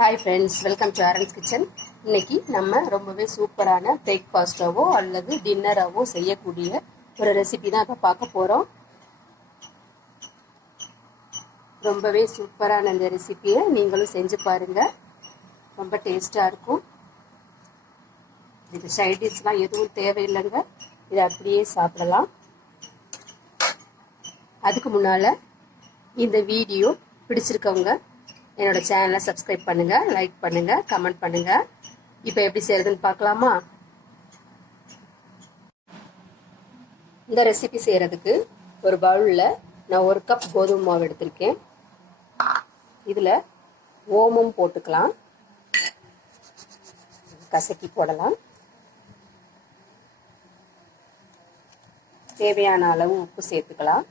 Hi friends, welcome to Aaron's kitchen. இன்னைக்கு நம்ம ரொம்பவே சூப்பரான பிரேக்ஃபாஸ்ட்டாவோ அல்லது டின்னராகவோ செய்யக்கூடிய ஒரு ரெசிபி தான் இப்போ பார்க்க போகிறோம். ரொம்பவே சூப்பரான இந்த ரெசிபியை நீங்களும் செஞ்சு பாருங்கள். ரொம்ப டேஸ்ட்டாக இருக்கும். இது சைட் டிஷ்லாம் எதுவும் தேவையில்லைங்க, இதை அப்படியே சாப்பிடலாம். அதுக்கு முன்னால் இந்த வீடியோ பிடிச்சிருக்கவங்க என்னோட சேனலை சப்ஸ்கிரைப் பண்ணுங்கள், லைக் பண்ணுங்கள், கமெண்ட் பண்ணுங்கள். இப்போ எப்படி செய்யறதுன்னு பார்க்கலாமா? இந்த ரெசிபி செய்கிறதுக்கு ஒரு பவுலில் நான் 1 கப் கோதுமை மாவு எடுத்திருக்கேன். இதில் ஓமம் போட்டுக்கலாம், கசக்கி போடலாம். தேவையான அளவு உப்பு சேர்த்துக்கலாம்.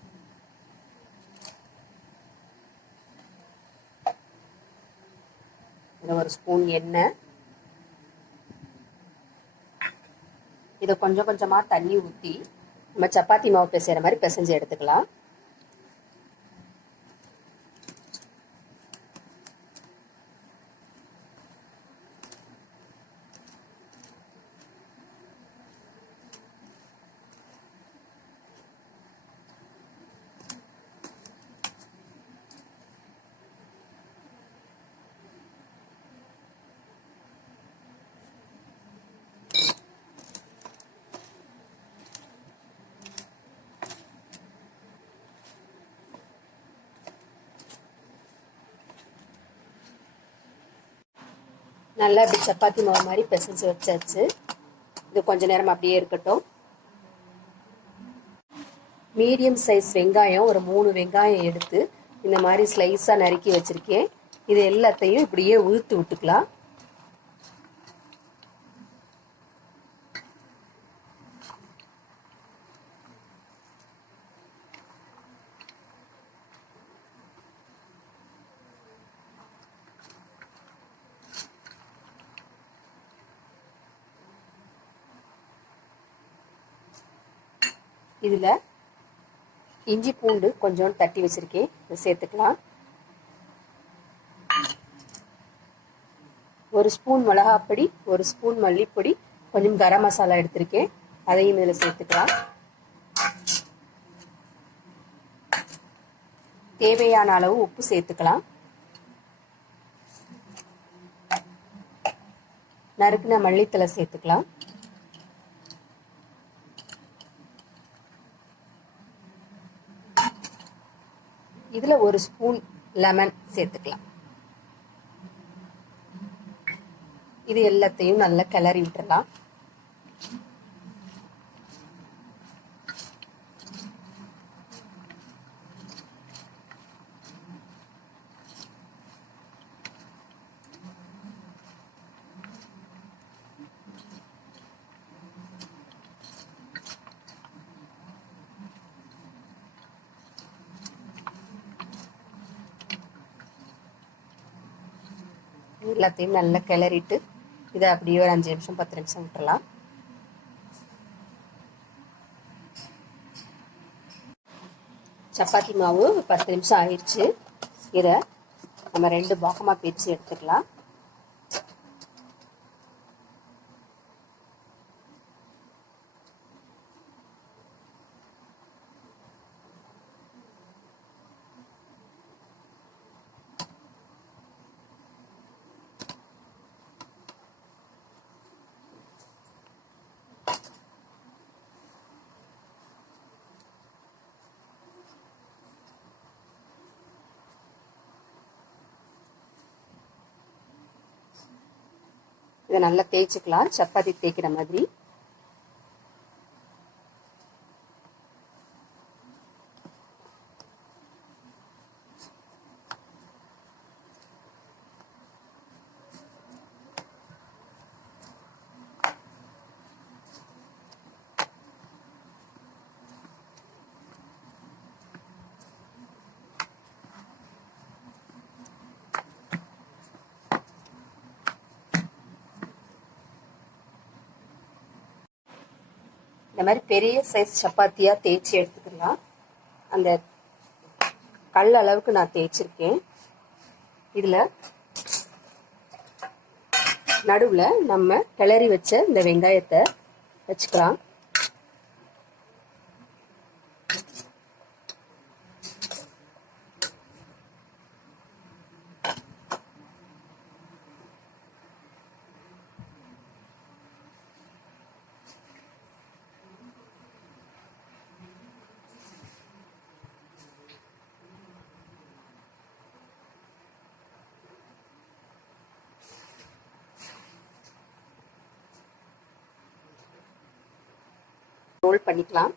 ஒரு ஸ்பூன் எண்ணெய். இதை கொஞ்சம் கொஞ்சமாக தண்ணி ஊற்றி நம்ம சப்பாத்தி மாவு பிசைகிற மாதிரி பிசைஞ்சு எடுத்துக்கலாம். நல்லா இப்படி சப்பாத்தி மாவு மாதிரி பிசைஞ்சு வச்சாச்சு. இது கொஞ்ச நேரம் அப்படியே இருக்கட்டும். மீடியம் சைஸ் வெங்காயம் ஒரு 3 வெங்காயம் எடுத்து இந்த மாதிரி ஸ்லைஸாக நறுக்கி வச்சுருக்கேன். இது எல்லாத்தையும் இப்படியே உளுத்து விட்டுக்கலாம். இதில் இஞ்சி பூண்டு கொஞ்சம் தட்டி வச்சுருக்கேன், இதை சேர்த்துக்கலாம். 1 ஸ்பூன் மிளகாப்பொடி, 1 ஸ்பூன் மல்லிப்பொடி, கொஞ்சம் கரம் மசாலா எடுத்திருக்கேன், அதையும் இதில் சேர்த்துக்கலாம். தேவையான அளவு உப்பு சேர்த்துக்கலாம். நறுக்குன மல்லித்தலை சேர்த்துக்கலாம். இதில் 1 ஸ்பூன் லெமன் சேர்த்துக்கலாம். இது எல்லாத்தையும் நல்லா கிளறி விட்டுறலாம். எல்லாத்தையும் நல்லா கிளறிட்டு இதை அப்படியே ஒரு 5 நிமிஷம் 10 நிமிஷம் விட்டுறலாம். சப்பாத்தி மாவு 10 நிமிஷம் ஆயிடுச்சு. இதை நம்ம 2 பாகமாக பிரித்து எடுத்துக்கலாம். இதை நல்லா தேய்ச்சிக்கலாம், சப்பாத்தி தேய்க்கிற மாதிரி. இந்த மாதிரி பெரிய சைஸ் சப்பாத்தியாக தேய்ச்சி எடுத்துக்கலாம். அந்த கல் அளவுக்கு நான் தேய்ச்சிருக்கேன். இதில் நடுவில் நம்ம கிளறி வச்ச இந்த வெங்காயத்தை வச்சுக்கலாம். ரோல் பண்ணிக்கலாம்.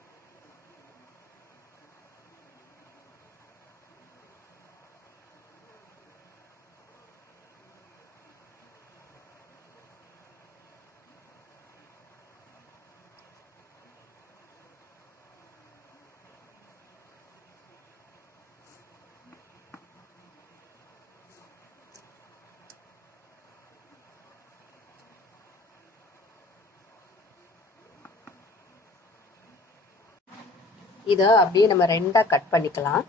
இதை அப்படியே நம்ம ரெண்டா கட் பண்ணிக்கலாம்.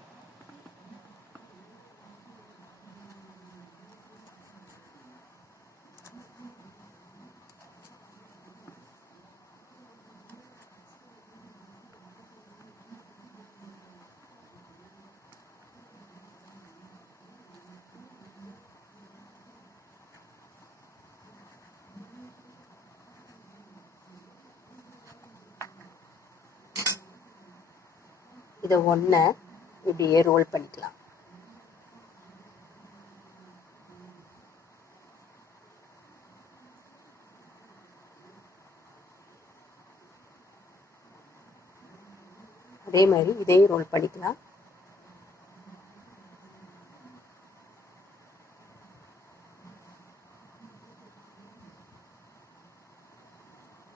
இதை ஒன்றை இப்படியே ரோல் பண்ணிக்கலாம். அதே மாதிரி இதையும் ரோல் பண்ணிக்கலாம்.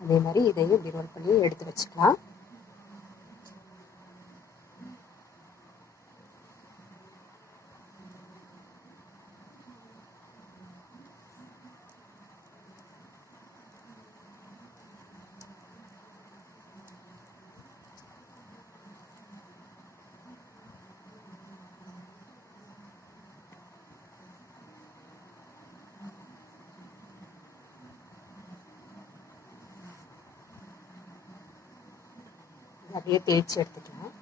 அதே மாதிரி இதையும் இப்படி ரோல் பண்ணி எடுத்து வச்சுக்கலாம். அப்படியே தேய்ச்சி எடுத்துக்கலாம்.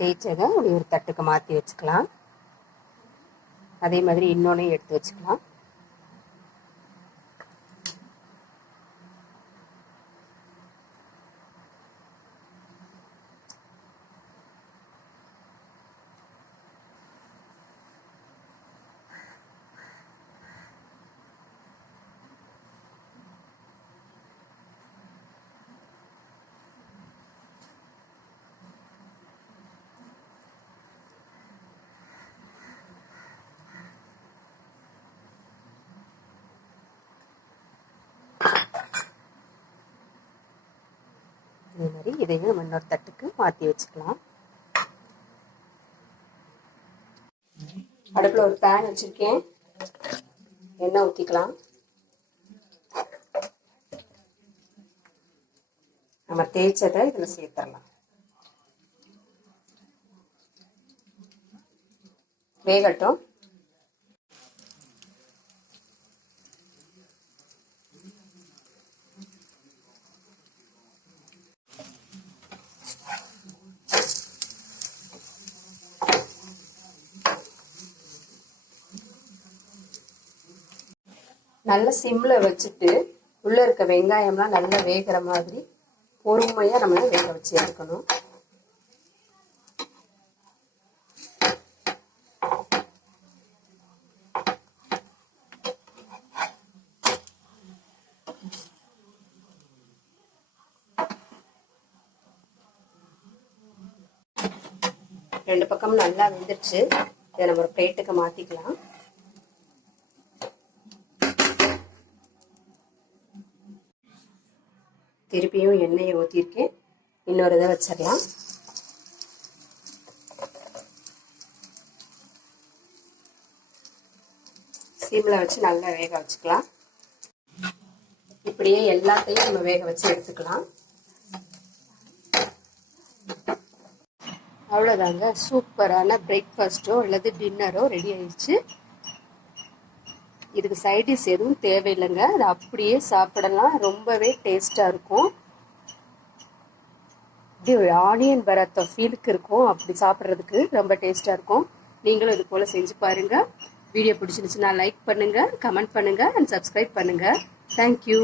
தேய்ச்சதை ஒரு தட்டுக்கு மாற்றி வச்சுக்கலாம். அதே மாதிரி இன்னொன்னையும் எடுத்து வச்சுக்கலாம். அதே மாதிரி இதையும் நம்ம இன்னொரு தட்டுக்கு மாற்றி வச்சுக்கலாம். அடுப்பில் ஒரு பேன் வச்சுருக்கேன். எண்ணெய் ஊற்றிக்கலாம். நம்ம தேய்ச்சதை இதில் சேர்த்துடலாம். வேகட்டும். நல்ல சிம்மில் வச்சுட்டு உள்ளே இருக்க வெங்காயம்லாம் நல்லா வேகிற மாதிரி பொறுமையாக நம்ம வேக வச்சு எடுக்கணும். ரெண்டு பக்கமும் நல்லா வெந்துடுச்சு. இதை நம்ம ஒரு பிளேட்டுக்கு மாற்றிக்கலாம். திருப்பியும் எண்ணெயை ஊற்றிருக்கேன். இன்னொரு இதை வச்சிடலாம். சிம்மில் வச்சு நல்லா வேக வச்சுக்கலாம். இப்படியே எல்லாத்தையும் நம்ம வேக வச்சு எடுத்துக்கலாம். அவ்வளோதாங்க, சூப்பரான பிரேக்ஃபாஸ்ட்டோ அல்லது டின்னரோ ரெடி ஆயிடுச்சு. இதுக்கு சைடிஷ் எதுவும் தேவையில்லைங்க, அது அப்படியே சாப்பிடலாம். ரொம்பவே டேஸ்டாக இருக்கும். இப்படி ஒரு ஆனியன் பராத்தா ஃபீலுக்கு இருக்கும். அப்படி சாப்பிட்றதுக்கு ரொம்ப டேஸ்டாக இருக்கும். நீங்களும் இது போல் செஞ்சு பாருங்கள். வீடியோ பிடிச்சிருந்துச்சுன்னா லைக் பண்ணுங்கள், கமெண்ட் பண்ணுங்கள் அண்ட் சப்ஸ்கிரைப் பண்ணுங்கள். தேங்க்யூ.